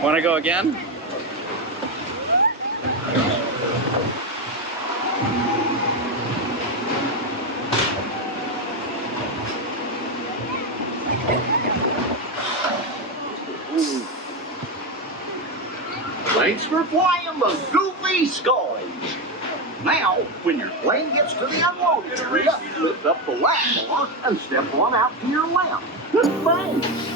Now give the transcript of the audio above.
Want to go again? Thanks for flying the goofy skies. Now, when your plane gets to the unloading area, lift up the latch bar and step on out to your left. Good thing.